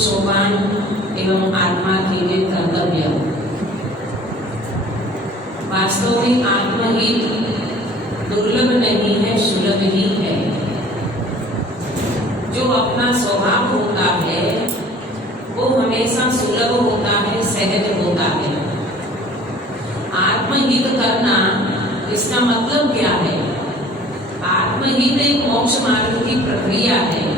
सोपान एवं आत्मा के लिए कर्तव्य। वास्तव में आत्महित दुर्लभ नहीं है, सुलभ ही है। जो अपना स्वभाव होता है वो हमेशा सुलभ होता है, सहज होता है। आत्महित करना, इसका मतलब क्या है? आत्महित एक मोक्ष मार्ग की प्रक्रिया है।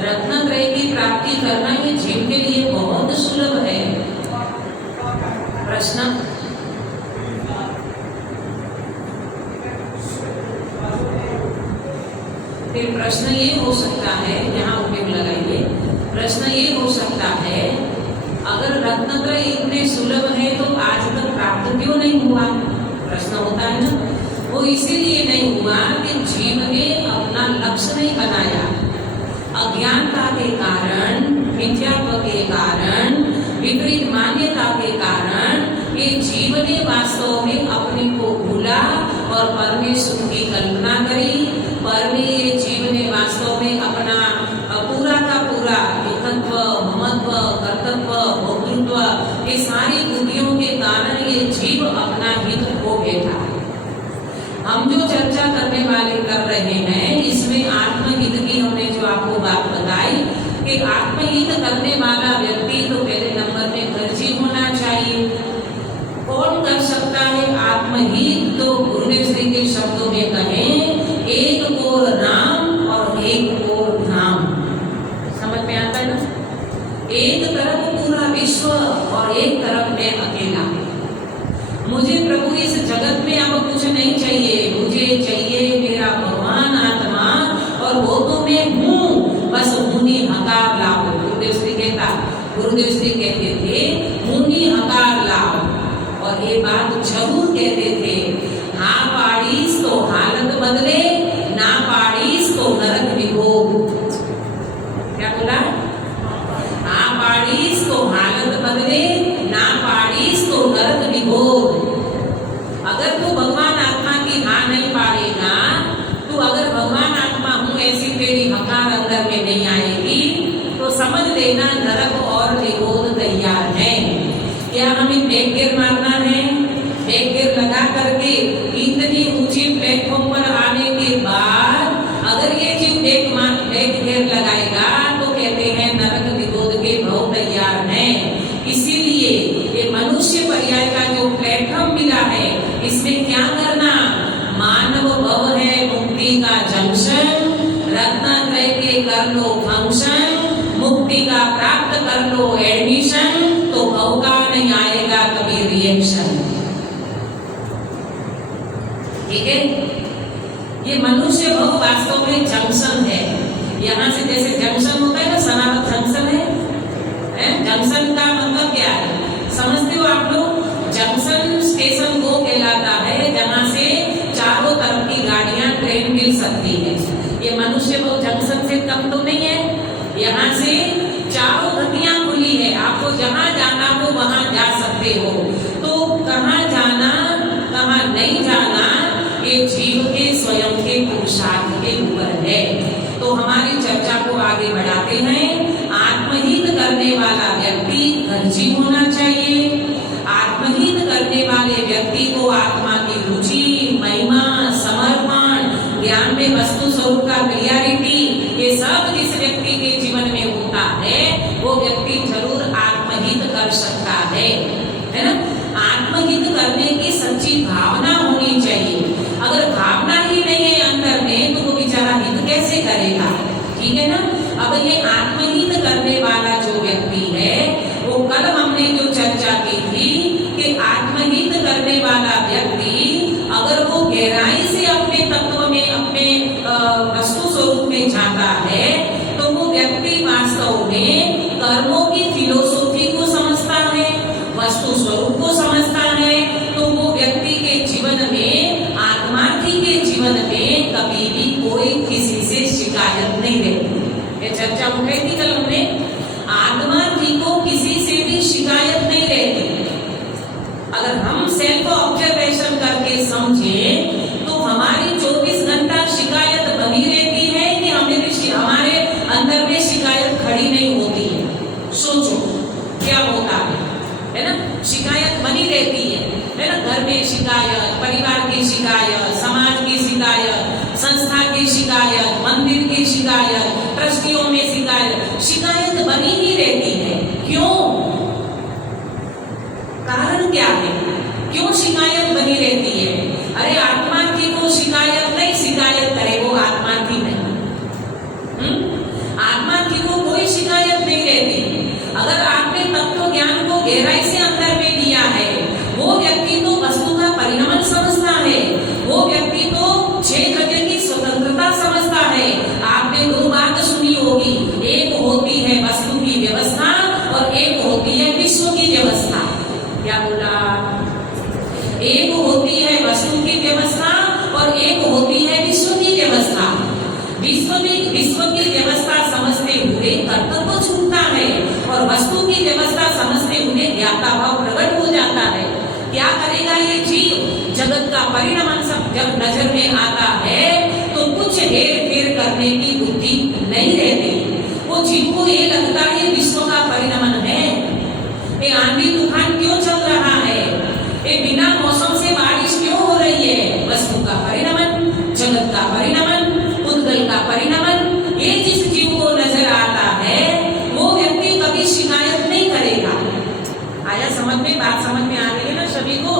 रत्नत्रय की प्राप्ति करना ये जीव के लिए बहुत सुलभ है। प्रश्न? फिर प्रश्न ये हो सकता है, यहाँ उपयोग लगाइए, प्रश्न ये हो सकता है अगर रत्नत्रय इतने सुलभ है तो आज तक प्राप्त क्यों नहीं हुआ? प्रश्न होता है ना। वो इसीलिए नहीं हुआ कि जीव ने अपना लक्ष्य नहीं बनाया। अज्ञानता के कारण, मिथ्यात्व के कारण, विपरीत मान्यता के कारण ये जीव ने वास्तव में अपने को भूला और परमेश्वर की कल्पना करी। पर ये जीव ने वास्तव में अपना पूरा का पूरा एकत्व, ममत्व, कर्तव्य, भोक्तृत्व, ये सारी खूबियों के कारण ये जीव अपना हित खो बैठा। हम जो चर्चा करने वाले कर रहे हैं इसमें आत्महित की हमने जो आपको बात बताई कि आत्महित करने वाला व्यक्ति तो पहले नंबर में गर्जी होना चाहिए। कौन कर सकता है आत्महित? तो गुरुदेव श्री के शब्दों में कहें, एक ओर राम और एक ओर धाम। समझ में आता है ना? एक तरफ पूरा विश्व और एक तरफ मैं अकेला। मुझे प्रभु इस जगत में अब कुछ नहीं चाहिए, मुझे चाहिए मेरा भगवान आत्मा, और वो तो मैं हूँ, बस मुनि हकार लाओ। गुरुदेव श्री कहते थे मुनि हकार लाओ, और ये बात जरूर कहते थे, हाँ पाड़ीस तो हालत बदले, ना पाड़ीस तो नरक विभोग। क्या बोला? हाँ पाड़ीस तो हालत बदले, ना पाड़ीस तो नरक विभोग। अगर तू भगवान आत्मा की हाँ नहीं पाड़ेगा, तू अगर भगवान आत्मा हूँ ऐसी तेरी हकार अंदर में नहीं आएगी, तो समझ लेना नरक और विभोग तैयार है। क्या हमें बैक गियर मारना है? बैक गियर लगा करके इतनी ऊंची प्लेटफॉर्म पर आने के बाद अगर ये जीव बैक गियर लगाएगा तो कहते हैं नरक विभोग के भव तैयार है। इसीलिए ये मनुष्य पर्याय का जो प्लेटफॉर्म मिला है, इसमें क्या करना? मानव भव है मुक्ति का जंक्शन, रत्नत्रय के कर लो फंक्शन, मुक्ति का प्राप्त कर लो एडमिशन, तो भव का नहीं आएगा कभी रिएक्शन। ठीक है? ये मनुष्य भव वास्तव में जंक्शन है। यहाँ से जैसे जंक्शन होता है ना, सनातन जंक्शन है? जंक्शन का मतलब क्या है समझते हो आप लोग? जंक्शन स्टेशन वो कहलाता है जहाँ से चारों तरफ की गाड़ियां ट्रेन मिल सकती है। ये मनुष्य भव जंक्शन से कम तो नहीं है। यहाँ से चारों गतियां खुली है, आपको जहाँ जाना हो वहाँ जा सकते हो। तो कहाँ जाना कहाँ नहीं जाना ये जीव के स्वयं के पुरुषार्थ के ऊपर है। तो हमारी चर्चा को आगे बढ़ाते हैं। आत्महित करने वाला व्यक्ति गर्जी होना चाहिए। आत्महित करने वाले व्यक्ति को आत्मा की रुचि, महिमा, समर्पण, ज्ञान में वस्तु स्वरूप का क्लियरिटी, ये सब जिस व्यक्ति के जीवन में होता है वो व्यक्ति जरूर आत्महित कर सकता है ना? आत्महित करने की सच्ची भावना होनी चाहिए। अगर भावना ही नहीं है अंदर में तो वो बेचारा हित कैसे करेगा? ठीक है ना? अब ये आत्महित करने वाला जो व्यक्ति है, वो कल हमने जो चर्चा की थी कि आत्महित करने वाला व्यक्ति अगर वो गहराई से अपने तत्व में, अपने वस्तु स्वरूप में जाता है, तो वो व्यक्ति वास्तव में कर्मों की फिलोसॉफी को समझता है, वस्तु स्वरूप को समझता है। तो वो व्यक्ति के जीवन में, आत्मार्थी के जीवन में कभी भी कोई किसी से शिकायत नहीं रहती। ये चर्चा उठाई थी कल हमने। आत्मार्थी को किसी से भी शिकायत नहीं रहती। अगर हम सेल्फ ऑब्जर्व शिकायत बनी रहती है ना। घर में शिकायत, परिवार की शिकायत, समाज की शिकायत, संस्था की शिकायत, मंदिर की शिकायत, ट्रस्टियों में शिकायत, शिकायत बनी ही रहती है। क्यों? कारण क्या है? क्यों शिकायत बनी रहती है? अरे आत्मा की तो शिकायत नहीं, शिकायत करे वो आत्मा की नहीं। आत्मा की को कोई शिकायत नहीं रहती। अगर आपने तत्व ज्ञान को गहराई से अंदर में लिया है, वो व्यक्ति तो वस्तु का परिणमन समझता है, वो व्यक्ति तो 6 जगह की स्वतंत्रता समझता है। आपने 2 बात सुनी होगी, एक होती है वस्तु की व्यवस्था और एक होती है विश्व की व्यवस्था। क्या बोला? एक होती है वस्तु की व्यवस्था और एक होती है विश्व की व्यवस्था। विश्व की व्यवस्था समझते हुए कर्तव्य तो छूटता है और वस्तु की व्यवस्था समझते हुए ज्ञाता भाव प्रकट हो जाता है। क्या करेगा ये जीव? जगत का परिणमन सब जब नजर में आता है तो कुछ हेर फेर करने की बुद्धि नहीं रहती। वो जीव को ये लगता है विश्व का परिणमन है। ये आंधी तूफान क्यों चल रहा है? ये बिना मौसम से बारिश क्यों हो रही है? वस्तु का परिणमन, जगत का परिणमन, उद्गल का परिणमन, ये जिस जीव को नजर आता है वो व्यक्ति कभी शिकायत नहीं करेगा। आया समझ में? बात समझ में आ रही है ना सभी को?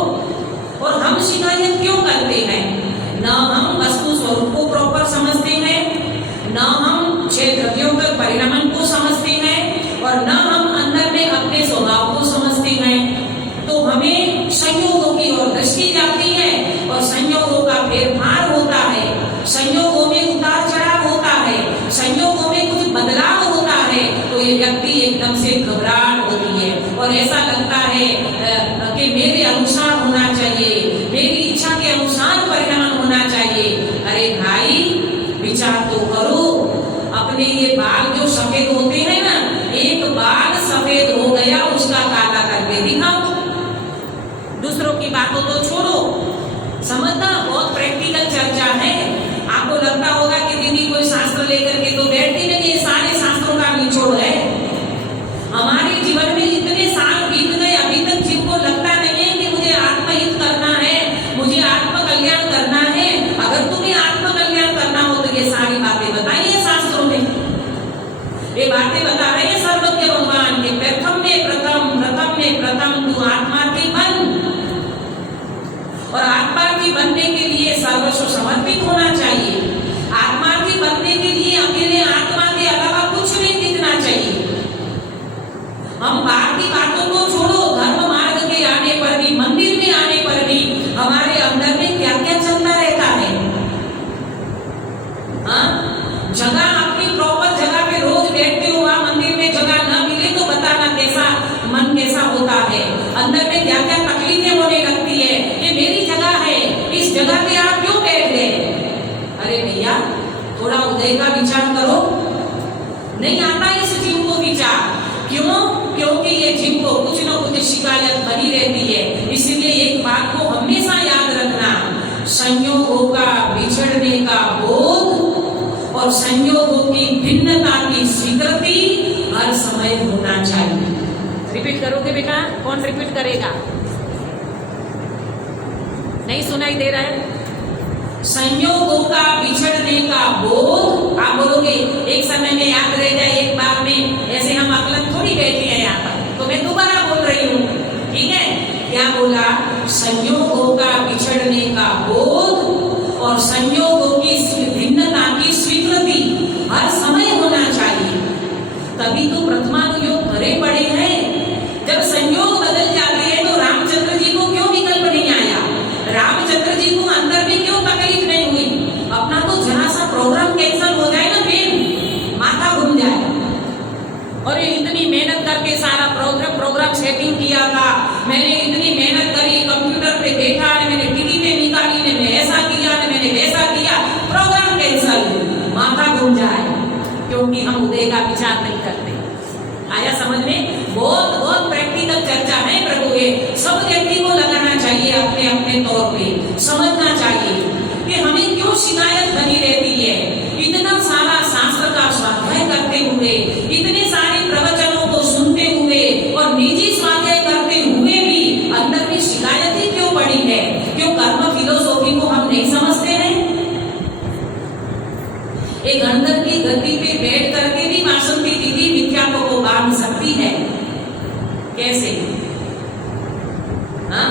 और हम शिकायत क्यों करते हैं? न हम वस्तु स्वरूप को प्रॉपर समझते हैं, न हम 6 द्रव्यों के परिणमन को समझते हैं और न हम अंदर में अपने स्वभाव को समझते हैं। तो हमें संयोगों की ओर दृष्टि जाती है और संयोगों का फेरफार होता है, संयोगों में उतार चढ़ाव होता है, संयोगों में कुछ बदलाव होता है। तो ये व्यक्ति एकदम से घबराहट होती है और ऐसा लगता है कि मेरे अनुसार होना चाहिए, मेरी इच्छा के अनुसार परिणाम होना चाहिए। अरे भाई विचार तो करो, अपने ये बाल जो सफेद होते हैं ना, एक बाल सफेद हो गया उसका काला करके दिखाओ। दूसरों की बातों तो छोड़ो, समझना बहुत प्रैक्टिकल चर्चा है। आपको लगता होगा कि दीदी कोई शास्त्र लेकर के तो बैठती नहीं, ये सारे शास्त्रों का निचोड़ है। हमारे जीवन में इतने साल बीत गए, अभी तक जिनको लगता नहीं है कि मुझे आत्महित करना है, मुझे आत्म कल्याण करना है। अगर तुम्हें आत्म कल्याण करना हो तो ये सारी बातें बताइए शास्त्रों में। ये बातें बता रहे हैं सर्वज्ञ भगवान के प्रथम में प्रथम, प्रथम में प्रथम तू आत्मा की बन। और आत्मा की बनने के लिए सर्वस्व समर्पित होना चाहिए। आत्मा की बनने के लिए अकेले आत्मा के अलावा कुछ नहीं दिखना चाहिए। हम बाहर की बातों को छोड़ो, धर्म मार्ग के आने पर भी, मंदिर में आने पर भी हमारे अंदर में क्या क्या चलता रहता है। हाँ, जगह अपनी प्रॉपर जगह पे रोज बैठते हो, वहां मंदिर में जगह न मिले तो बताना कैसा मन कैसा होता है, अंदर में क्या क्या तकलीफें होने लगती है। ये मेरी जगह है, इस जगह पे आप क्यों बैठ गए? अरे भैया थोड़ा उदय का विचार करो। नहीं आता इस जीव को विचार। क्यों? क्योंकि ये जीव को कुछ न कुछ शिकायत बनी रहती है। इसलिए एक बात को हमेशा याद रखना, संयोगों का बिछड़ने का बोध और संयोगों की भिन्नता की स्वीकृति हर समय होना चाहिए। रिपीट करोगे बेटा? कौन रिपीट करेगा? नहीं सुनाई दे रहा है? संयोगों का बिछड़ने का बोध, आप बोलोगे एक समय में याद रह जाए, एक बार में ऐसे हम अकलन थोड़ी बैठे हैं यहाँ पर, तो मैं दोबारा बोल रही हूँ, ठीक है? क्या बोला? संयोगों का बिछड़ने का बोध और संयोगों की भिन्नता की स्वीकृति हर समय होना चाहिए। तभी तो प्रथमानुयोग भरे पड़े हैं। जब संयोग बदल जाते हैं तो रामचंद्र जी को क्यों विकल्प नहीं आया? रामचंद्र जी को अंदर में क्यों तकलीफ नहीं हुई? अपना तो जरा सा प्रोग्राम कैंसिल हो जाए ना, फिर माथा घूम जाए। और इतनी मेहनत करके सारा प्रोग्राम सेटिंग किया था, मैंने इतनी मेहनत करी, कंप्यूटर पे देखा, मैंने टिकटें निकाली, मैंने ऐसा किया, मैंने वैसा किया, प्रोग्राम कैंसिल, माथा घूम जाए, क्योंकि हम उदय का विचार नहीं करते। आया समझ में? बहुत बहुत प्रैक्टिकल चर्चा है प्रभु। ये सब व्यक्ति को लगाना चाहिए, अपने अपने तौर पे समझना चाहिए कि हमें क्यों शिकायत बनी रहती है। इतना सारा शास्त्र का स्वाध्याय करते हुए, इतने सारे प्रवचनों को सुनते हुए और निजी स्वाध्याय करते हुए भी एक अंदर की गति पे बैठ करके भी वासंती दीदी मिथ्यात्व को बांध सकती है। कैसे? हाँ,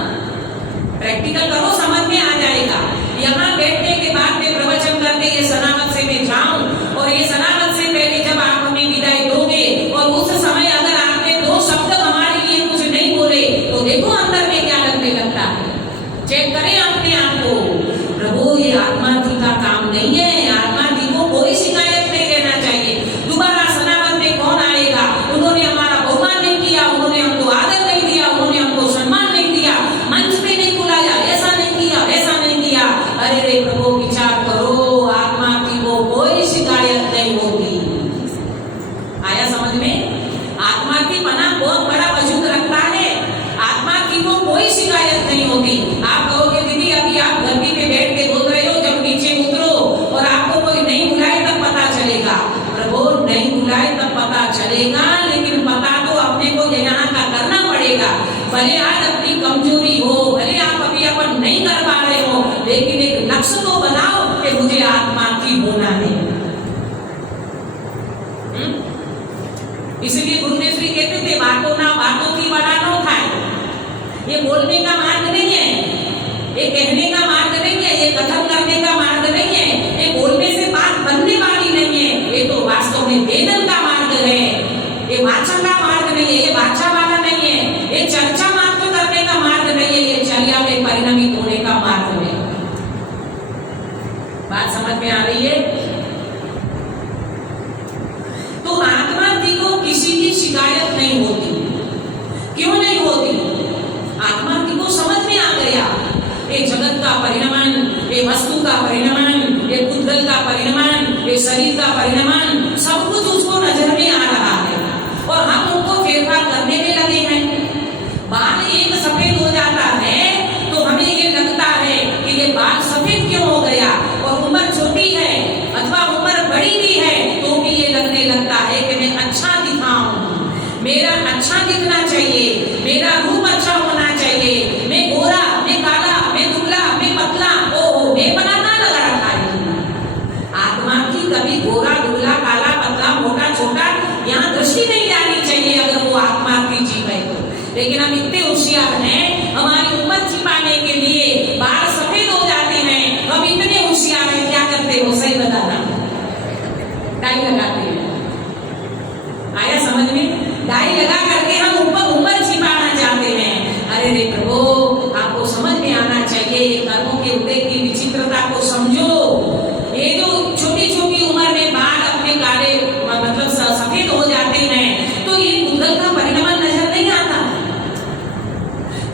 प्रैक्टिकल करो, समझ में आ जाएगा। यहाँ बैठने के बाद में प्रवचन करके ये सनावत से मैं जाऊं और ये सनावत से पहले जब आप हमें विदाई दोगे और उस समय अगर आपने 2 शब्द हमारे लिए कुछ नहीं बोले तो देखो अंदर में क्या लगने लगता है। चेक करें अपने आप को। प्रभु, ये आत्मार्थी का काम नहीं है। आत्मार्थी को कोई शिकायत नहीं रहना चाहिए। दोबारा सनावत में कौन आएगा? उन्होंने हमारा बहुमान नहीं किया, उन्होंने हमको आदर नहीं दिया, उन्होंने हमको सम्मान नहीं दिया, मंच पे नहीं बुलाया, ऐसा नहीं किया, वैसा नहीं किया। अरे रे प्रभु, विचार करो, आत्मार्थी को कोई शिकायत नहीं होती। आया समझ में? आत्मार्थी पना बहुत बड़ा वजूद रखता है। आत्मार्थी को कोई शिकायत नहीं होती। आप कहोगे दीदी अभी आप धरती पे बैठ के बोल रहे हो, जब नीचे उतरो और आपको कोई नहीं बुलाए तब पता चलेगा। प्रभु, नहीं बुलाए तब पता चलेगा, लेकिन पता तो अपने को यहाँ का करना पड़ेगा। भले आज अपनी कमजोरी हो, भले आप अभी अपन नहीं कर पा रहे हो, लेकिन एक लक्ष्य तो बनाओ कि मुझे आत्मार्थी होना है। इसलिए गुरुदेव श्री कहते थे, बातों ना बातों की बढ़ानो खाए। ये बोलने का मार्ग नहीं है, ये कहने का मार्ग नहीं है, ये कथन करने का मार्ग नहीं है, ये बोलने से बात बनने वाली नहीं है। ये तो वास्तव में वेदन का मार्ग है। ये वाचा का मार्ग नहीं है, ये वाचा वाला नहीं है, ये चर्चा मात्र करने का मार्ग नहीं है, ये चर्या में परिणमित होने का मार्ग है। बात समझ में आ रही है? तो आत्मार्थी को किसी की शिकायत नहीं होती। क्यों नहीं होती? आत्मार्थी को समझ में आ गया, ये जगत का परिणमन, ये वस्तु का परिणमन, ये उद्गल का परिणमन, ये शरीर का परिणमन, सब कुछ उसको नजर में आ रहा है और हम उनको फेरफार करने में लगे हैं। बाल एक सफेद हो जाता है तो हमें ये लगता है कि ये बाल सफेद क्यों हो गया, और उम्र छोटी है अथवा उम्र बड़ी भी है तो भी ये लगने लगता है कि मैं अच्छा दिखाऊं, मेरा अच्छा दिखना चाहिए, मेरा रूप अच्छा होना चाहिए, मैं गोरा, मैं काला, मैं दुबला, मैं पतला, ओहो मैं बनाना लगा रखा है। आत्मा की कभी गोरा, दुबला, काला, पतला, मोटा, छोटा यहाँ दृष्टि नहीं जानी चाहिए अगर वो आत्मा की जीव है तो। लेकिन हम इतने होशियार हैं, हमारी उम्र छिपाने के लिए बाल सफेद हो जाते हैं। हम इतने होशियार हैं, क्या करते हो? सही बताना, डाई लगाते हैं। आया समझ में? डाई लगा करके हम उम्र छिपाना चाहते हैं। अरे रे प्रभु, आपको समझ में आना चाहिए, ये कर्मों के उदय की विचित्रता को समझो। ये जो छोटी छोटी उम्र में बाल अपने काले मतलब सफेद हो जाते हैं तो ये उद्गल का परिणमन नजर नहीं आता।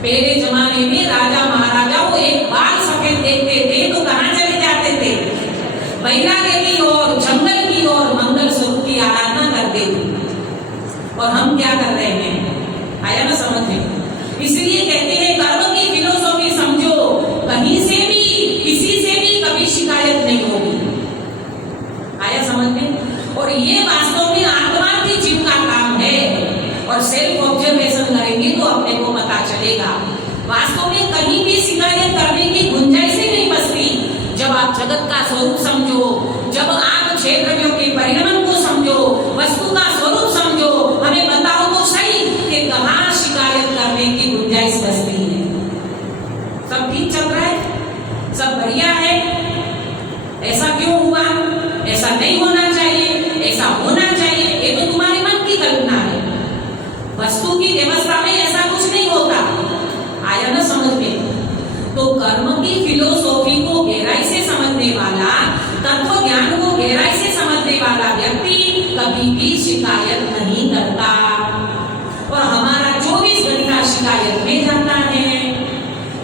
पहले जमाने में राजा महाराजाओं एक बाल सफेद देखते थे तो कहाँ चले जाते थे? बैराग्य की ओर, जंगल की ओर, मंगल स्वरूप की आराधना करते थे। और हम क्या कर रहे हैं? आया ना समझ में? इसलिए कहते हैं कर्म की फिलोसॉफी समझो, कहीं से भी किसी से भी कभी शिकायत नहीं होगी। आया समझ में? और ये वास्तव में आत्मा की जीव का काम है और सेल्फ ऑब्जर्वेशन करेंगे तो अपने को पता चलेगा। वास्तव में कहीं भी शिकायत करने की गुंजाइश ही नहीं बचती। जब आप जगत का स्वरूप समझो, जब आप क्षेत्र के परिणमन को समझो, वस्तु का स्वरूप समझो, हमें बताओ तो सही कि कहाँ शिकायत करने की गुंजाइश बचती है। सब ठीक चल रहा है, सब बढ़िया है, ऐसा क्यों हुआ, ऐसा नहीं होना चाहिए, ऐसा होना चाहिए, ये तो तुम्हारे मन की कल्पना है। वस्तु की व्यवस्था में ऐसा कुछ नहीं होता। आया ना समझ में? तो कर्म की फिलोसॉफी को गहराई से समझने वाला, तत्व ज्ञान को गहराई से समझने वाला व्यक्ति कभी भी शिकायत नहीं करता। और हमारा 24 घंटा शिकायत में जाता है।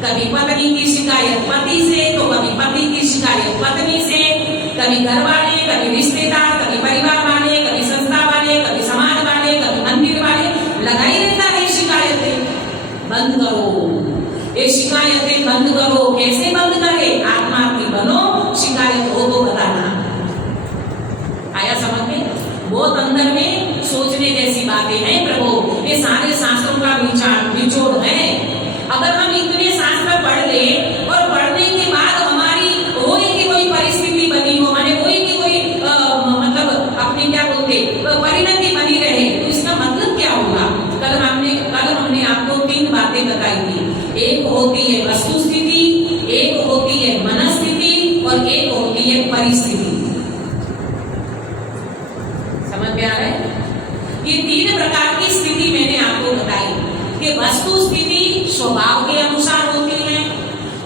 कभी पत्नी की शिकायत पति से, तो कभी पति की शिकायत पत्नी से, कभी घर वाले, कभी रिश्तेदार, कभी परिवार वाले, कभी संस्था वाले, कभी समाज वाले, कभी मंदिर वाले, लगाई रहता है शिकायतें। बंद करो ये शिकायतें, बंद करो। कैसे बंद करें? आत्मा की बनो, शिकायत हो तो बताना। आया समझ में? बहुत अंदर में सोचने जैसी बातें हैं प्रभु। ये सारे शास्त्रों का निचोड़ है। अगर हम इतने शास्त्र पढ़ ले और पढ़ने के बाद हमारी रोई की कोई परिस्थिति बनी हो, माने रोई की कोई बातें बताई थी। एक होती है वस्तु स्थिति, एक होती है मनस्थिति और एक होती है परिस्थिति। समझ में आ रहा है? ये तीन प्रकार की स्थिति मैंने आपको बताई कि वस्तु स्थिति स्वभाव के अनुसार होती है,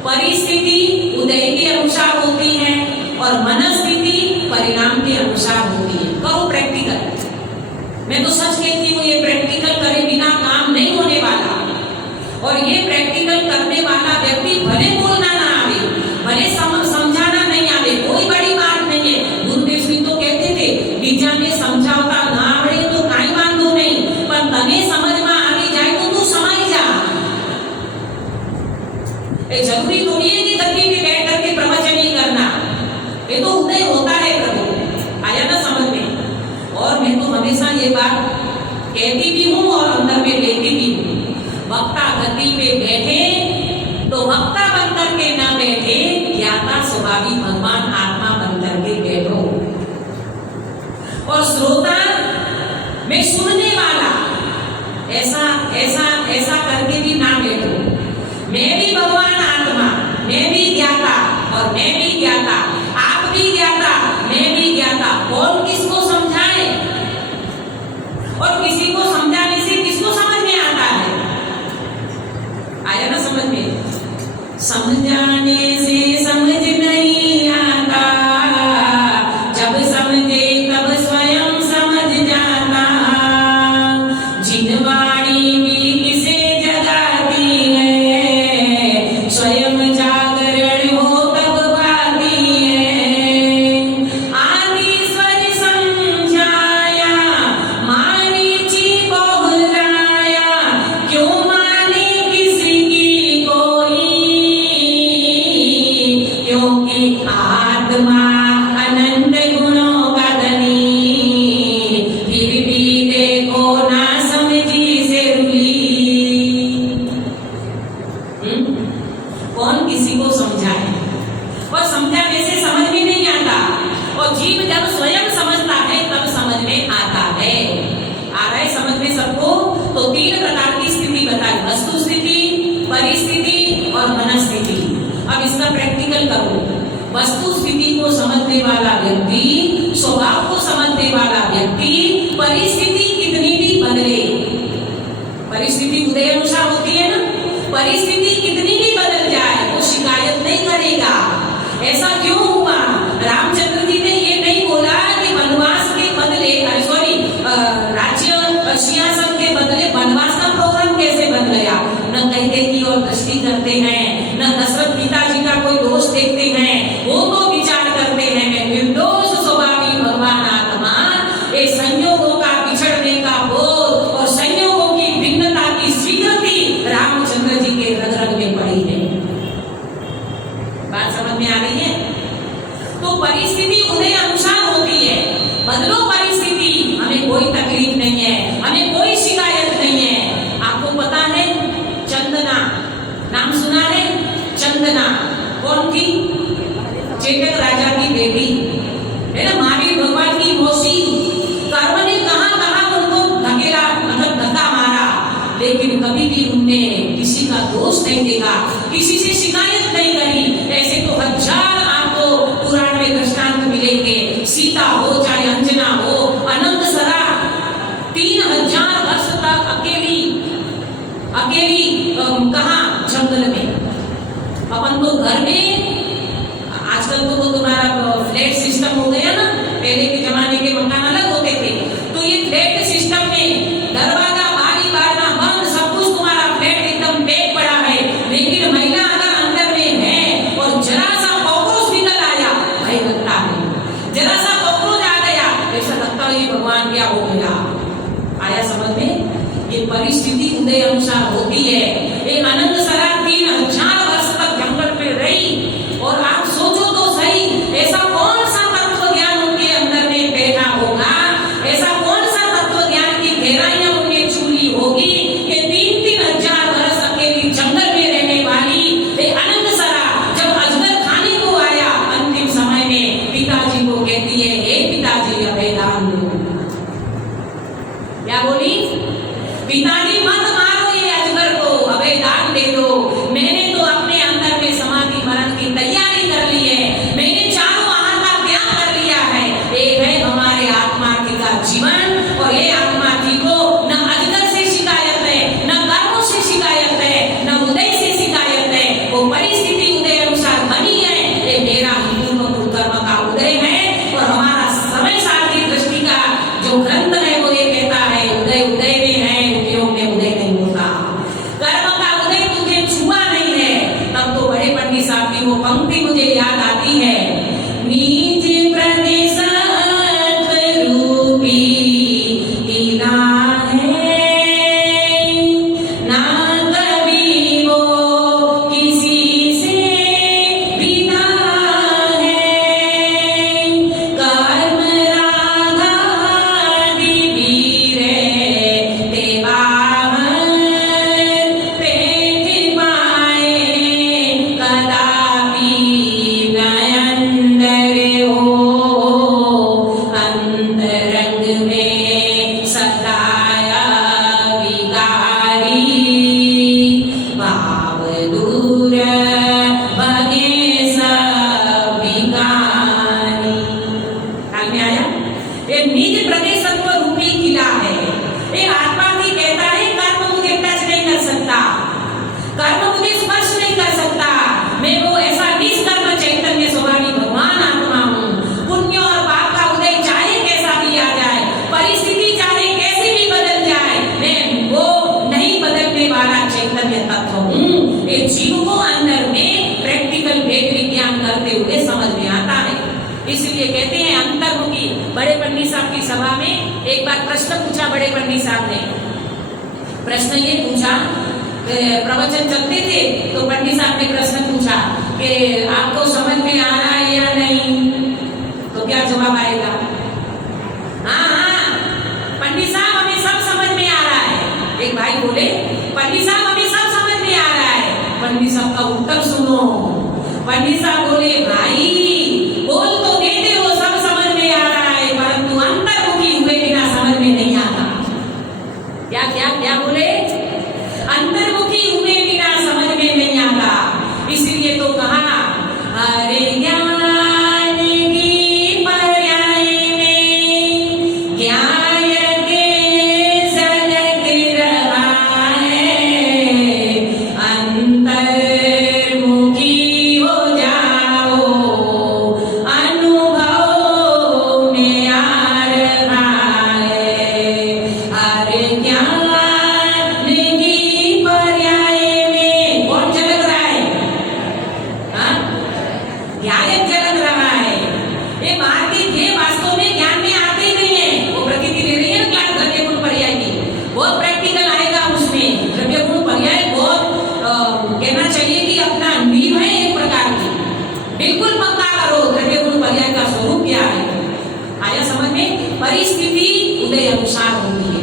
परिस्थिति उदय के अनुसार होती है और मनस्थिति परिणाम के अनुसार होती है। करो प्रैक्टिकल। मैं तो सच कहती हूँ, ये प्रैक्टिकल करे बिना काम नहीं होने वाला। और ये प्रैक्टिकल करने वाला व्यक्ति भले बोलना ना आवे, भले समझाना नहीं आवे, कोई बड़ी बात नहीं है। गुरुदेव सिंह तो कहते थे, बीजा ने समझावता ना आवड़े तो काई वांधो नहीं, पर तने समझ में आवी जाए तो तू समझ जा। जरूरी थोड़ी है कि गद्दी पे बैठ करके प्रवचन ही करना, ये तो उदय होता है प्रभु। आया ना समझ में? और मैं तो हमेशा ये बात कहती भी हूँ और अंदर में लेती भी हूँ, वक्ता गद्दी पे बैठे तो वक्ता बन करके ना बैठे, ज्ञाता स्वाभाविक भगवान आत्मा बन करके बैठो। और श्रोता में सुनने वाला ऐसा ऐसा ऐसा करके भी ना बैठो। मैं भी भगवान आत्मा, मैं भी ज्ञाता और मैं भी ज्ञाता, आप भी ज्ञाता, मैं भी ज्ञाता। कौन किसको समझाए? और किसी को समझाने से किसको समझ में आता है? आया ना समझ में? समझाने से समझ नहीं आता, जब समझे तब स्वयं समझ जाता। जिनवाणी भी किसे जगाती है, स्वयं जागरण हो तब भाती है। आदि स्वर समझाया, मारीची बहुराया, क्यों माने किसकी कोई, क्योंकि आत्मा अनंत गुणों का धनी, फिर भी देखो ना समझी से रुली। कौन किसी को समझाए? और समझाने से समझ में नहीं आता, और जीव जब स्वयं समझता है तब समझ में आता है। आ रहा है समझ में सबको? तो तीन प्रकार की स्थिति बताई, वस्तु स्थिति, परिस्थिति और मनस्थिति। अब इसका प्रैक्टिकल करो। वस्तु स्थिति को समझने वाला व्यक्ति, स्वभाव को समझने वाला व्यक्ति, परिस्थिति कितनी भी बदले, परिस्थिति उदय अनुसार होती है ना, परिस्थिति कितनी भी बदल जाए वो शिकायत नहीं करेगा। ऐसा क्यों हुआ? रामचंद्र जी ने ये नहीं बोला कि वनवास के बदले, सॉरी, राज्य सिंहासन के बदले वनवास का प्रोग्राम कैसे बन गया। न कहते की और दृष्टि करते हैं, न दशरथ पिताजी का कोई दोष देखते हैं, वो तो विचार करते हैं मैं निर्दोष स्वभावी भगवान आत्मा, ये संयोगों का बिछड़ने का बोध और संयोगों की भिन्नता की स्वीकृति रामचंद्र जी के रग रग में पड़ी है। बात समझ में आ रही है? तो परिस्थिति उदय अनुसार होती है। बदलो परिस्थिति, हमें कोई तकलीफ नहीं है, हमें कोई शिकायत नहीं है। आपको पता है चंदना, नाम सुना है? चंदना कौन थी? चेतक राजा की बेटी है ना, महावीर भगवान की मौसी। कर्म ने कहां कहां उनको धकेला, मतलब धक्का मारा, लेकिन कभी भी उनने किसी का दोष नहीं देखा, किसी से शिकायत नहीं करी। ऐसे तो हजार आपको पुराण में दृष्टांत मिलेंगे। सीता हो चाहे अंजना हो, अनंत सरा 3000 वर्ष तक अकेली कहा जंगल में। अपन तो घर में, आजकल तो वो तुम्हारा फ्लैट सिस्टम हो गया ना, पहले के जमाने के मकान अलग होते थे। तो ये फ्लैट सिस्टम में दरवाजा बारी बारना बंद, सब कुछ तुम्हारा फ्लैट एकदम पैक पड़ा है। लेकिन महिला अगर अंदर में है और जरा सा कॉकरोच निकल आया, भय लगता है। जरा सा कॉकरोच आ गया, ऐसा लगता है ये भगवान क्या हो गया। आया समझ में? ये परिस्थिति उदय अनुसार होती है। एक अनंत सरा 3000 वर्ष तक जंगल में रही, और आप सोचो तो सही, ऐसा कौन सा तत्व ज्ञान उनके अंदर में बैठा होगा, ऐसा कौन सा तत्व ज्ञान की गहराइयां उनके छूली होगी कि 3000 वर्ष अकेली जंगल में रहने वाली एक अनंत सरा जब अजगर खाने को आया अंतिम समय में, पिताजी को कहती है, हे पिताजी अभयदान दो। क्या बोली? पिताजी मत मारो ये अजगर को, अभयदान दे दो। मैंने तो अपने अंदर में समाधि मरण की तैयारी कर ली है, मैंने चारों आहार का त्याग कर लिया है। एक है हमारे आत्मार्थी का जीवन, और ये आत्मार्थी को न अजगर से शिकायत है, न कर्मों से शिकायत है, न उदय से शिकायत है। वो परिस्थिति उदय अनुसार बनी है, ये मेरा हिंदू कर्म का उदय है। और हमारा समय सारणी दृष्टि का जो ग्रंथ है वो ये कहता है उदय उदय में है, उद्योग में उदय नहीं होता। कर्म का उदय तुझे छुआ नहीं है। तब तो बड़े पंडित साहब की वो पंक्ति मुझे याद आती है, नीच प्रदेश रूपी लीला है, ना कभी वो किसी से बिना है, कर्म राधा दिवीरे ते बाहर पेट पाए, कदापि नयंदर हो अंतरंग में सताया विकारी, भाव दूर भगे सब विकारी। ख्याल में आया? ये निज प्रदेशत्व रूपी किला है। ये आत्मा भी कहता है कर्म मुझे टच नहीं कर सकता, कर्म मुझे स्पर्श नहीं कर सकता। मैं वो ऐसा निष्कर्म चैतन्य स्वभावी भगवान आत्मा हूँ। पुण्य और पाप का उदय चाहे कैसा भी आ जाए, परिस्थिति चाहे कैसी भी बदल जाए, मैं वो नहीं बदलने वाला चैतन्य तत्व हूँ। ये जीव को अंदर में प्रैक्टिकल वेद विज्ञान करते हुए समझ में आता है। इसलिए कहते हैं अंतर्मुखी। बड़े पंडित साहब की सभा में एक बार प्रश्न पूछा बड़े पंडित साहब ने। प्रश्न ये पूछा, प्रवचन चलते थे तो पंडित साहब ने प्रश्न पूछा कि आपको समझ में आ रहा है या नहीं, तो क्या जवाब आएगा? हाँ हाँ पंडित साहब हमें सब समझ में आ रहा है। एक भाई बोले पंडित साहब हमें सब समझ में आ रहा है। पंडित साहब का उत्तर सुनो। पंडित साहब बोले भाई बोल तो देते हो सब समझ में आ रहा है, परंतु अंतर्मुखी हुए बिना समझ में नहीं आता। क्या क्या क्या बोले? अंतर्मुखी हुए बिना समझ में नहीं आता। इसलिए तो कहा हरे ज्ञान की पर्याय में ज्ञान के सनक रहा है, अंतर्मुखी हो जाओ अनुभव में आ रहा है। हरे ज्ञान परिस्थिति उदय अनुसार होती है।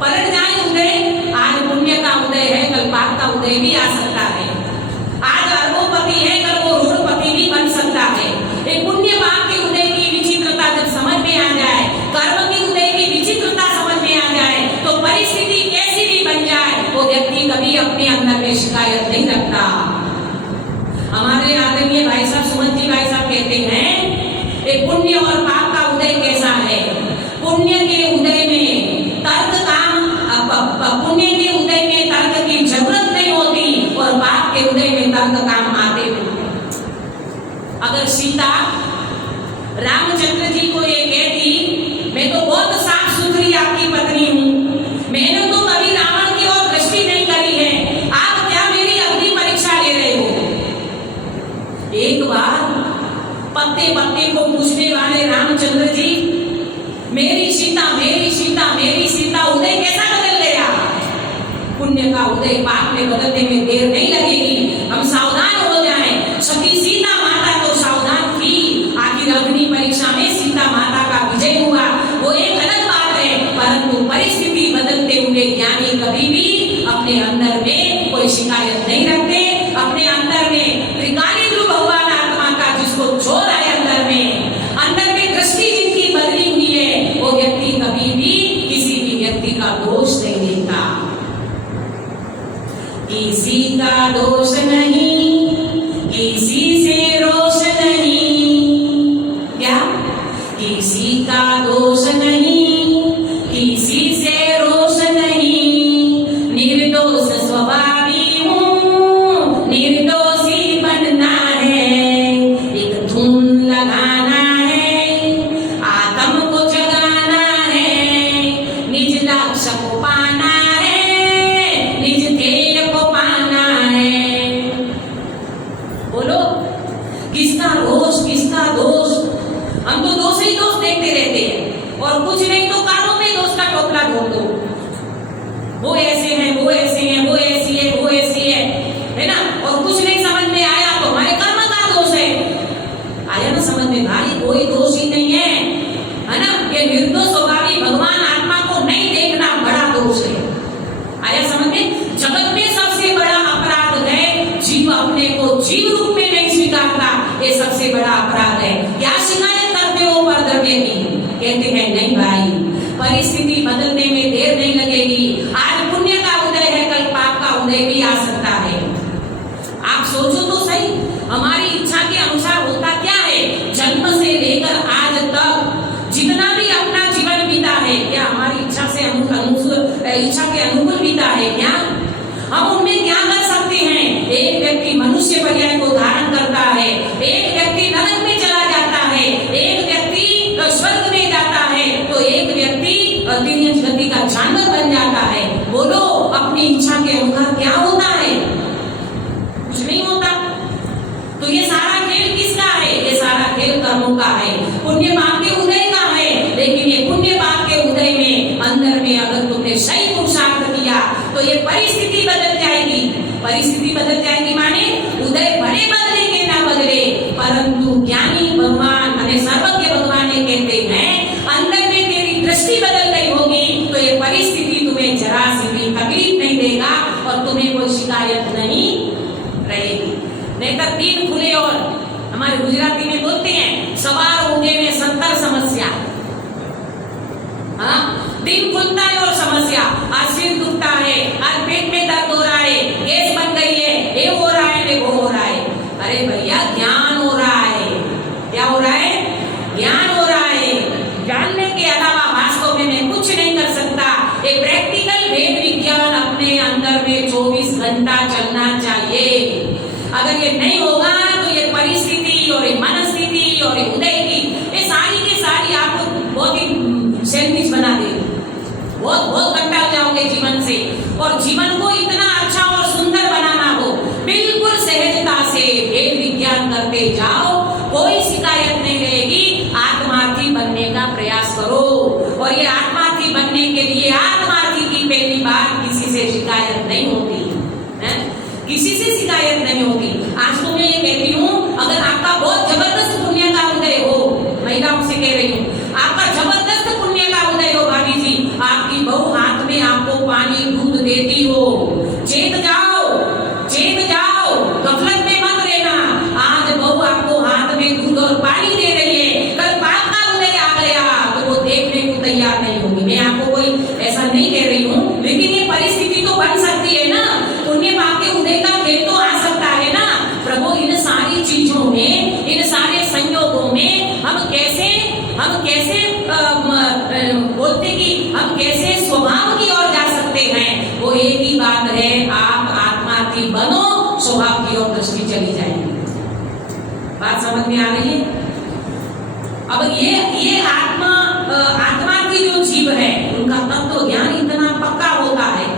पलट जाए उदय, आज पुण्य का उदय है, कल पाप का उदय भी आ सकता है। आज अरबोपति है, कल वो रोडपति भी बन सकता है। एक पुण्य पाप के उदय की विचित्रता जब समझ में आ जाए, कर्म की उदय की विचित्रता समझ में आ जाए, तो परिस्थिति कैसी भी बन जाए वो व्यक्ति कभी अपने अंदर में शिकायत नहीं रखता। हमारे आदरणीय भाई साहब सुमन जी भाई साहब कहते हैं एक पुण्य और पाप का उदय कैसा है। पुण्य के उदय में तर्क काम, पुण्य के उदय में तर्क की जरूरत नहीं होती और पाप के उदय में तर्क काम आते हैं। अगर सीता रामचंद्र जी को ये कहती मैं तो बहुत साफ सुथरी आपकी पत्नी हूँ, मैंने तो कभी रावण की ओर दृष्टि नहीं करी है, आप क्या मेरी अग्नि परीक्षा ले रहे हो? एक बार पत्ते पत्ते को पूछने वाले रामचंद्र जी मेरी सीता मेरी सीता मेरी सीता उदय कैसा बदल गया? पुण्य का उदय पाप में बदलने में देर नहीं लगेगी, हम सावधान हो जाएं। सखी सीता माता तो सावधान थी, आखिर अग्नि परीक्षा में सीता माता का विजय हुआ वो एक अलग बात है, परंतु परिस्थिति बदलते हुए ज्ञानी कभी भी अपने अंदर में कोई शिकायत नहीं रखते। अपने अंदर में त्रिकाली ध्रुव भगवान आत्मा का जिसको छोड़ है अंदर में दृष्टि जिनकी बदली हुई है, वो व्यक्ति कभी भी किसी भी व्यक्ति का दोष नहीं लेता। किसी का दोष नहीं, किसी से रोष नहीं। क्या? किसी का दोष नहीं, किसी से रोष नहीं, निर्दोष स्वभावी हूँ, निर्दोषी बनना है, एक धुन लगाना है, आत्म को जगाना है, निज लक्ष्य को पाना है, निज ध्येय को पाना है। बोलो, किसका दोष, किसका दोष? हम तो दोष ही दोष देखते रहते हैं, और कुछ नहीं तो कानों में दोष का टोकरा ढोल दो। वो ऐसे हैं, वो ऐसे हैं, वो ऐसी है, वो ऐसी है ना? और कुछ नहीं समझ में आया तो हमारे कर्म का दोष है। आया ना समझ में? भाई कोई दोष ही नहीं है ना? ये निर्दोष स्वभावी भगवान आत्मा को नहीं देखना बड़ा दोष है। आया समझ में? जगत में सबसे बड़ा अपराध है जीव अपने को जीव रूप में नहीं स्वीकारता, ये सबसे बड़ा अपराध है। क्या शिकायत करते हो पर द्रव्य की? कहते हैं नहीं भाई, परिस्थिति बदलने में देर नहीं लगेगी। आज पुण्य का उदय है, कल पाप का उदय भी आ सकता है। आप सोचो तो सही, हमारी इच्छा के अनुसार होता क्या है? जन्म से लेकर आज तक जितना भी अपना जीवन बीता है, क्या हमारी इच्छा से इच्छा के अनुकूल बीता है? क्या हम उनमें क्या कर सकते हैं? एक व्यक्ति मनुष्य पर्याय को धारण करता है, एक व्यक्ति नरक में चला जाता है, एक व्यक्ति स्वर्ग में जाता है, तो एक व्यक्ति तीन गति का जानवर बन जाता है। बोलो, अपनी इच्छा के अनुसार क्या होता है? कुछ नहीं होता। तो ये सारा खेल किसका है? ये सारा खेल कर्मों का है, पुण्य पाप के उदय का है। लेकिन ये पुण्य पाप के उदय में अंदर में अगर तुमने सही पुरुषार्थ किया तो ये परिस्थिति बदल जाएगी। परिस्थिति बदल जाएगी माने उदय भले बदलेंगे ना बदले, परंतु ज्ञानी भगवान हमें सर्वज्ञ भगवान ये कहते हैं, अंदर में तेरी दृष्टि बदल गई होगी तो ये परिस्थिति तुम्हें जरा सी भी तकलीफ नहीं देगा और तुम्हें कोई शिकायत नहीं रहेगी। नहीं तो तीन खुले और हमारे गुजराती में बोलते हैं, सवार उगे में 70 समस्या। हाँ, दिन खुलता है और समस्या, आज सिर दुखता है, आज पेट में दर्द हो रहा है, गैस बन गई है, ये हो रहा है, वो हो रहा है। अरे भैया, ज्ञान हो रहा है। क्या हो रहा है? ज्ञान हो रहा है। जानने के अलावा वास्तव में मैं कुछ नहीं कर सकता। एक प्रैक्टिकल वेद विज्ञान अपने अंदर में 24 घंटा चलना चाहिए। अगर ये नहीं होगा तो ये परिस्थिति और ये मनस्थिति और ये उदय की ये सारी की सारी आपको बहुत ही सेल्फिश बना देगी। बहुत कंटाल जाओगे जीवन से, और जीवन को इतना अच्छा और सुंदर बनाना हो, बिल्कुल सहजता से वेद विज्ञान करते जाओ, कोई शिकायत नहीं रहेगी। आत्मार्थी बनने का प्रयास करो, और ये आत्मार्थी बनने के लिए आत्मार्थी की पहली बात, किसी से शिकायत नहीं होती है, किसी से शिकायत नहीं होती। आज तो मैं ये कहती हूँ, अगर आपका बहुत जबरदस्त पुण्य का उदय हो, महिलाओं से कह रही हूँ, आपका जबरदस्त पुण्य का उदय हो भाभी जी, आपकी बहू हाथ में आपको पानी दूध देती हो, चेत जाओ, चेत जाओ, गफलत में मत रहना। आज बहू आपको हाथ में दूध और पानी दे रही है, कल पाप का उदय आ गया तो वो देखने को तैयार नहीं होगी। मैं आपको कोई ऐसा नहीं कह रही हूँ, लेकिन ये परिस्थिति तो बन सकती है ना, पुण्य पाप के उदय का खेल तो आ सकता है ना। प्रभु, इन सारी चीजों में, इन सारे संयोगों में हम कैसे बोलते कि हम कैसे स्वभाव की ओर जा सकते हैं? वो एक ही बात है, आप आत्मार्थी बनो, स्वभाव की ओर दृष्टि चली जाएगी। बात समझ में आ रही है? अब ये आत्मार्थी जो जीव है, उनका तत्व ज्ञान इतना पक्का होता है।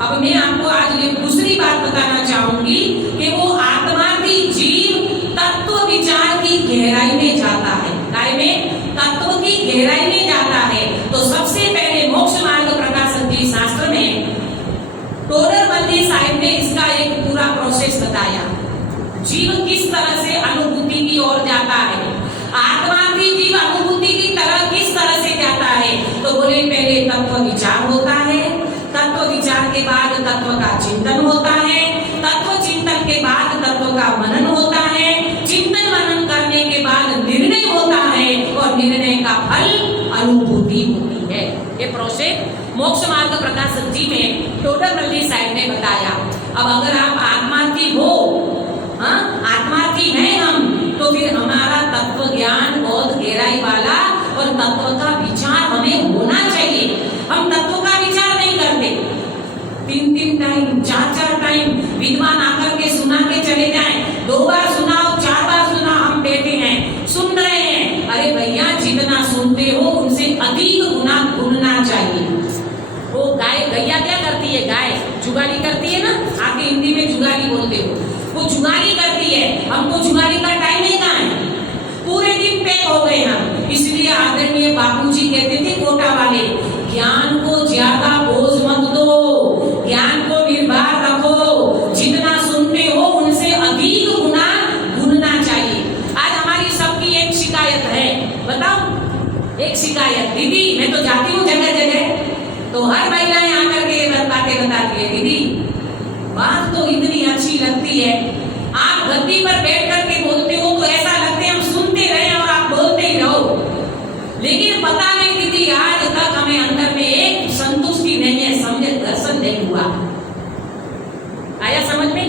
अब मैं आपको आज ये दूसरी बात बताना चाहूंगी कि वो आत्मार्थी जीव तत्व विचार की गहराई में जाता है। काय में? तत्व की गहराई में जाता है। तो सबसे पहले मोक्ष मार्ग प्रकाशन जी शास्त्र में टोडरमल साहिब ने इसका एक पूरा प्रोसेस बताया, जीव किस तरह से अनुभूति की ओर जाता है, आत्मार्थी जीव अनुभूति की तरह किस तरह से जाता है। तो बोले, पहले तत्व विचार होता है, तत्व विचार के बाद तत्व का चिंतन होता है, तत्व चिंतन के बाद तत्व का मनन होता है, चिंतन मनन करने के बाद निर्णय होता है, और निर्णय का फल अनुभूति होती है। ये प्रोसेस मोक्ष मार्ग प्रकाशन जी में टोडरमल साहिब ने बताया। अब अगर आप आत्मार्थी हो, हाँ आत्मार्थी हैं हम, तो फिर हमारा तत्व ज्ञान बहुत गहराई वाला और तत्व का विचार हमें होना चाहिए। हम तत्व का विचार नहीं करते, 3-3 टाइम 4-4 टाइम विद्वान आकर के सुना के चले जाएं, 2 बार सुनाओ 4 बार सुना, हम बैठे हैं सुन रहे हैं। अरे भैया जितना सुनते हो उनसे अधिक गुना गुनना चाहिए। वो गाय गैया क्या करती है, गाय जुगाली करती है ना, आपके हिंदी में जुगाली बोलते हो, वो जुगाली करती है। हमको जुगाली का टाइम नहीं कहाँ है, पूरे दिन पैक हो गए हम। इसलिए आदरणीय बापूजी कहते थे कोटा वाले, ज्ञान को ज्यादा बोझ मत दो, ज्ञान को निर्भर रखो, जितना सुनते हो उनसे अधिक गुना गुनना चाहिए। आज हमारी सबकी एक शिकायत है, बताओ एक शिकायत, दीदी मैं तो जाती हूँ जगह जगह, तो हर महिलाएं आकर के बातें बताती है, दीदी बात तो इतनी अच्छी लगती है, आप गद्दी पर बैठ करके बोलते हो तो ऐसा लगता है हम सुनते रहे और आप बोलते ही रहो, लेकिन पता नहीं दीदी आज तक हमें अंदर में एक संतुष्टि नहीं है, सम्यक दर्शन नहीं हुआ। आया समझ में?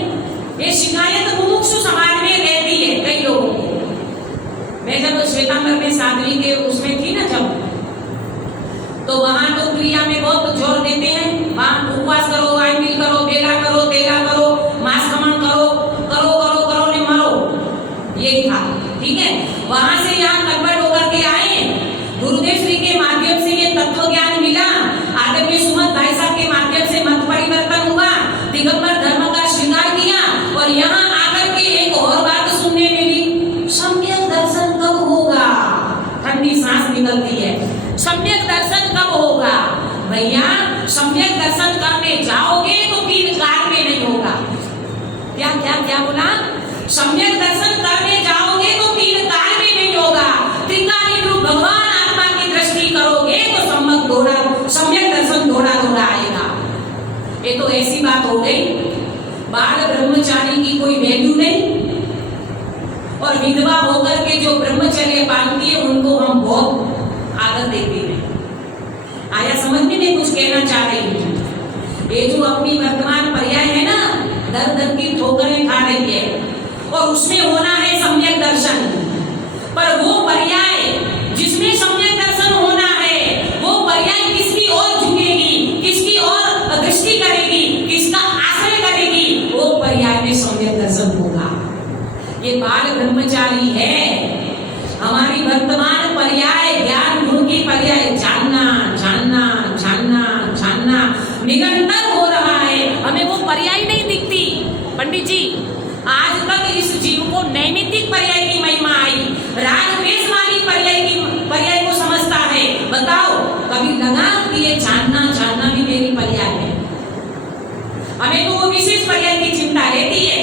ये शिकायत मुमुक्षु समाज में रहती है कई लोगों को। मैं जब श्वेतांबर में साधवी के उसमें थी ना, जब तो वहां तो क्रिया में बहुत जोर देते हैं, वहां उपवास करो, आइमिल करो, बेला करो, तेला करो, मांस खमन करो, करो करो करो ने मरो, यही था। ठीक है, वहां से यहाँ कन्वर्ट होकर के आए, गुरुदेव श्री के माध्यम से ये तत्व ज्ञान मिला, आदरणीय सुमंत भाई साहब के माध्यम से मत परिवर्तन हुआ, दिगंबर धर्म का श्रृंगार किया, और यहाँ आकर के एक और बात सुनने मिली, सम्यक दर्शन कब होगा? ठंडी सांस निकलती है, सम्यक दर्शन कब होगा? भैया सम्यक दर्शन करने जाओगे तो 3 काल में नहीं होगा। क्या क्या क्या बोला? सम्यक दर्शन करने जाओगे तो 3 काल में नहीं होगा। त्रिकाली रूप भगवान आत्मा की दृष्टि करोगे तो सम्यक दर्शन थोड़ा थोड़ा आएगा। ये तो ऐसी बात हो गई, बाल ब्रह्मचारी की कोई वैल्यू नहीं, और विधवा होकर के जो ब्रह्मचर्य पालती है उनको हम बहुत आदर देते हैं। आया समझ में? मैं कुछ कहना चाह रही हूँ, ये जो अपनी वर्तमान पर्याय है ना, दर दर की ठोकरें खा रही है, और उसमें होना है सम्यक दर्शन, पर वो पर्याय जिसमें सम्यक दर्शन होना है, वो पर्याय किसकी ओर झुकेगी, किसकी ओर दृष्टि करेगी, किसका आश्रय करेगी, वो पर्याय में सम्यक दर्शन होगा। ये बाल ब्रह्मचारी है, हमारी वर्तमान पर्याय ज्ञान गुण की पर्याय जानना जानना जानना जानना निरंतर हो रहा है, हमें वो पर्याय नहीं दिखती। पंडित जी आज तक इस जीव को नैमित्तिक पर्याय की महिमा आई, राग वाली पर्याय को समझता है, बताओ कभी लगा कि ये जानना जानना भी मेरी पर्याय है? हमें तो वो विशेष पर्याय की चिंता रहती है।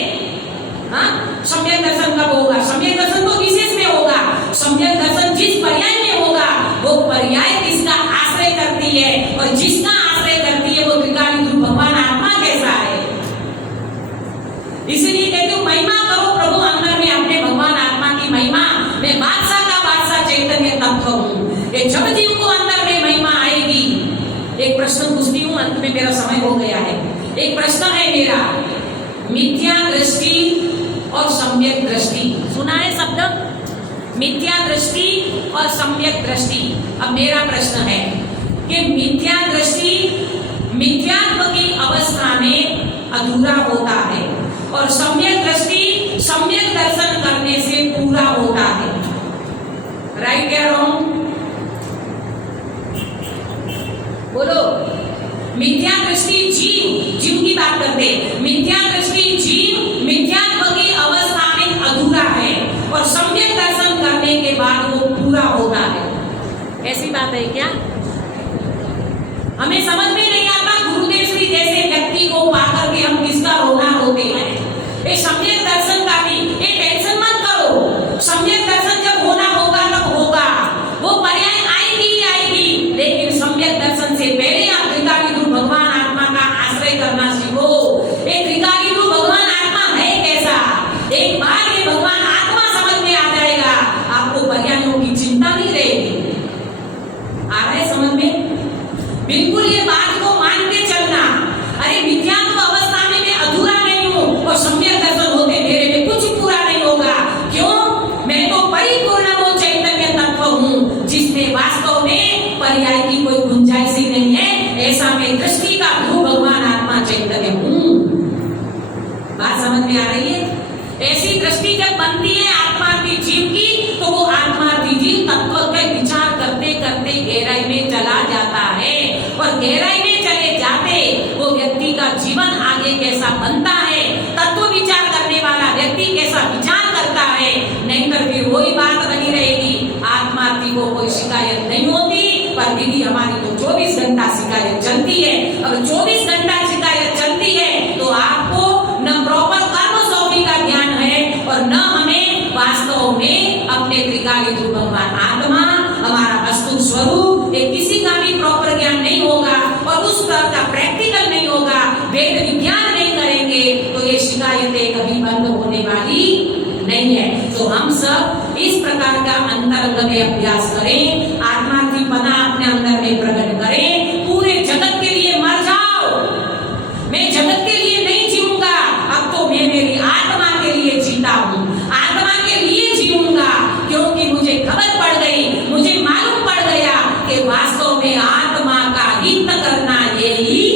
हाँ, सम्यक दर्शन कब होगा? सम्यक दर्शन तो विशेष में होगा, सम्यक दर्शन जिस पर्याय में होगा वो पर्याय किसका आश्रय करती है, और जिसका आश्रय करती है वो त्रिकाली रूप भगवान आत्मा कैसा है। इसलिए कहते हो महिमा करो प्रभु अंदर में अपने भगवान आत्मा की महिमा। मैं बादशाह का बादशाह चैतन्य तत्व हूँ, ये जब जीव को अंदर में महिमा आएगी। एक प्रश्न पूछती हूँ, अंत में मेरा समय हो गया है। एक प्रश्न है मेरा, मिथ्या दृष्टि और सम्यक दृष्टि, सुना है शब्द? मिथ्या दृष्टि और सम्यक दृष्टि। अब मेरा प्रश्न है कि मिथ्या दृष्टि मिथ्यात्व की अवस्था में अधूरा होता है, और सम्यक दृष्टि सम्यक दर्शन करने से पूरा होता है। राइट या रॉन्ग? बोलो। मिथ्या दृष्टि जीव की बात करते हैं, मिथ्या दृष्टि जीव मिथ्यात्व की अवस्था में अधूरा है, और सम्यक दर्शन करने के बाद वो पूरा होता है। ऐसी बात है क्या? हमें समझ में नहीं आता गुरुदेव श्री जैसे व्यक्ति को पाकर के हम किसका रोना रोते हैं। ये सम्यक दर्शन का भी ये टेंशन मत करो, सम्यक दर्शन जब होना होगा तब होगा, वो पर्याय आएगी ही आएगी, लेकिन सम्यक दर्शन से पहले आप त्रिकाली रूप भगवान आत्मा का आश्रय करना सीखो। एक त्रिकाली रूप भगवान आत्मा है कैसा, एक बार ये भगवान आत्मा समझ में आ जाएगा, आपको पर्यायों की चिंता नहीं रहेगी। आ रहा है समझ में? बिल्कुल ये बात को मान के चलना। अरे विज्ञान को अवस्था में मैं अधूरा में आ रही है? ऐसी दृष्टि जब बनती है आत्मार्थी जीव की, तो वो आत्मार्थी जीव तत्व के विचार करते करते गहराई में चला जाता है, और गहराई में चले जाते वो व्यक्ति का जीवन आगे कैसा बनता है, तत्व विचार करने वाला व्यक्ति कैसा विचार करता है, नहीं तो फिर वही बात बनी रहेगी। आत्मार्थी को कोई शिकायत नहीं होती, पर दीदी हमारी तो 24 घंटा शिकायत चलती है। अब 24 घंटा शिकायत चलती है तो आपको न प्रॉपर कर्म सौंपी का ज्ञान है, और न हमें वास्तव में अपने त्रिकालिक रूप भगवान आत्मा, हमारा वस्तु स्वरूप, ये किसी का भी प्रॉपर ज्ञान नहीं होगा, और उस तरह का प्रैक्टिकल नहीं होगा, वेद विज्ञान नहीं करेंगे, तो ये शिकायतें कभी बंद होने वाली नहीं है। तो हम सब इस प्रकार का अंतरंग में अभ्यास करें, आत्मार्थीपना अपने अंदर में प्रकट करें। पूरे जगत के लिए मर जाओ, मैं जगत के लिए नहीं जीऊंगा, अब तो मैं मेरी आत्मा के लिए जीता हूँ, आत्मा के लिए जीऊंगा, क्योंकि मुझे खबर पड़ गई, मुझे मालूम पड़ गया कि वास्तव में आत्मा का हित करना यही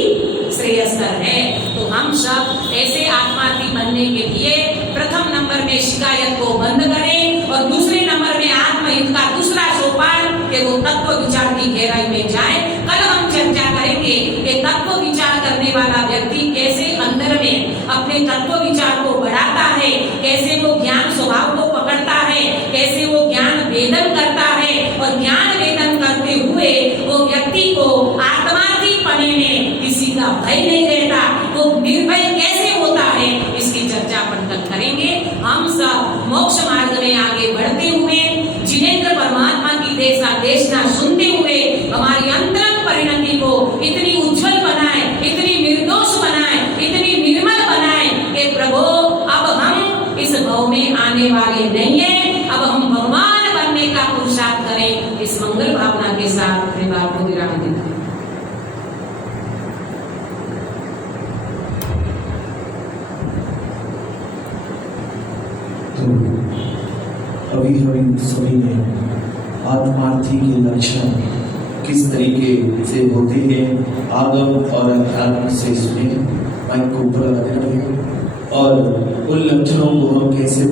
श्रेयस्कर है। तो हम सब ऐसे आत्मार्थी बनने के लिए प्रथम नंबर में शिकायत को बंद करें, और दूसरे नंबर में आत्महित का दूसरा सोपान कि वो तत्व विचार की गहराई में जाए। कल हम चर्चा करेंगे कि तत्व विचार करने वाला व्यक्ति कैसे अंदर में अपने तत्व विचार को बढ़ाता है, कैसे वो ज्ञान स्वभाव को पकड़ता है, कैसे वो ज्ञान वेदन करता है, और ज्ञान वेदन करते हुए वो व्यक्ति को आत्मार्थी पने में किसी का भय नहीं रहता, वो निर्भय कैसे होता है, इसकी चर्चा अपन कल करेंगे। हम सब मोक्ष मार्ग में आगे बढ़ते हुए जिनेंद्र परमात्मा की देशना सुनते हुए हमारी अंतरंग परिणति को इतनी उज्जवल बनाए, इतनी निर्दोष बनाए, इतनी निर्मल बनाए कि प्रभु अब हम इस भाव में आने वाले नहीं है, अब हम भगवान बनने का पुरुषार्थ करें। इस मंगल भावना के साथ अपने बाप को विराम देते हैं। अभी हम सभी ने आत्मार्थी के लक्षण किस तरीके से होते हैं आगम और अध्यात्म से सुने, माइक को ऊपर रखना है, और उन लक्षणों को हम कैसे